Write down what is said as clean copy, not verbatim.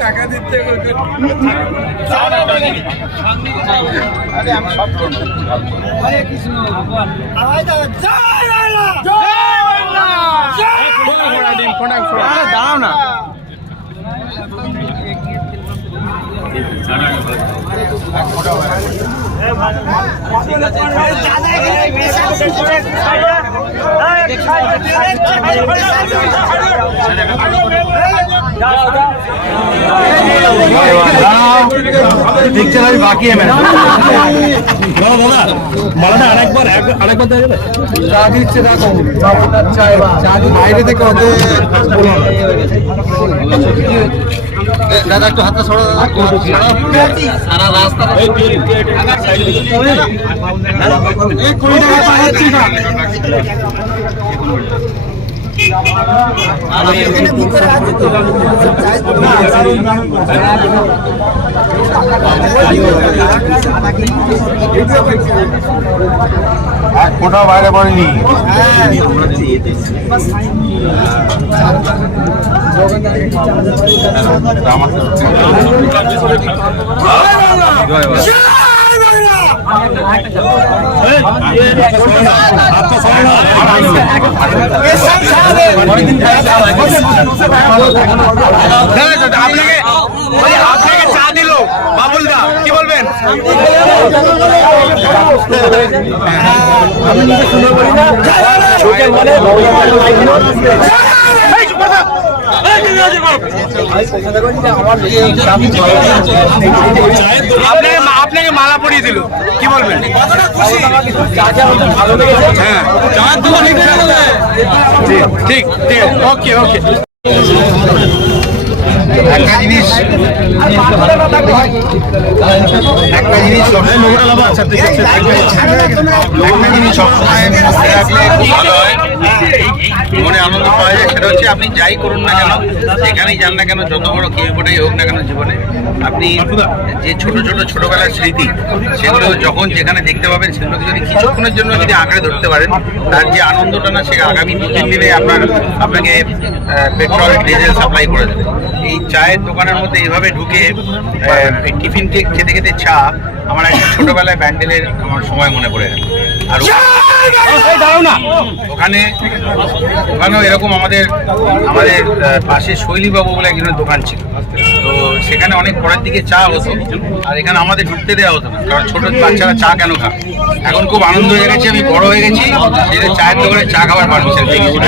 টাকা দিতে দাঁড়াও না। দেখছেন আমি বাকি মালাটা আরেকবার দেওয়া যাবে? চা দিচ্ছে দেখো বাইরে থেকে দাদা একটু হাতটা সরা সারা রাস্তা এক ফোঁটা বাইরে পড়েনি। আপনাকে চা দিল বাবুল দা, কি বলবেন? আপনাকে মালা পরিয়ে দিল, কি বলবেন? হ্যাঁ ঠিক ঠিক, ওকে ওকে। একটা জিনিস সবসময় ভালো হয়, মনে আনন্দ পাওয়া যায়, সেটা হচ্ছে আপনি যাই করুন না কেন, যেখানেই যান না কেন, যত বড় কেউটাই হোক না কেন জীবনে, আপনি যে ছোটবেলার স্মৃতি, সেগুলো যখন যেখানে দেখতে পাবেন, সেগুলোকে যদি কিছুক্ষণের জন্য যদি আঁকড়ে ধরতে পারেন, তার যে আনন্দটা না, সে আগামী 2-3 দিনে আপনাকে পেট্রোল ডিজেল সাপ্লাই করে দেবে। এই চায়ের দোকানের মধ্যে এইভাবে ঢুকে টিফিন খেতে খেতে চা, আমার একটা ছোটবেলায় ব্যান্ডেলের আমার সময় মনে পড়ে গেল। আর ওখানেও এরকম আমাদের পাশে শৈলীবাবু বলে একজনের দোকান ছিল, তো সেখানে অনেক পরের দিকে চা হতো, আর এখানে আমাদের ঢুকতে দেওয়া হতো না, কারণ ছোট বাচ্চারা চা কেন খায়। এখন খুব আনন্দ হয়ে গেছে, আমি বড় হয়ে গেছি, চায়ের দোকানে চা খাওয়ার পারমিশন পেয়ে গেছি।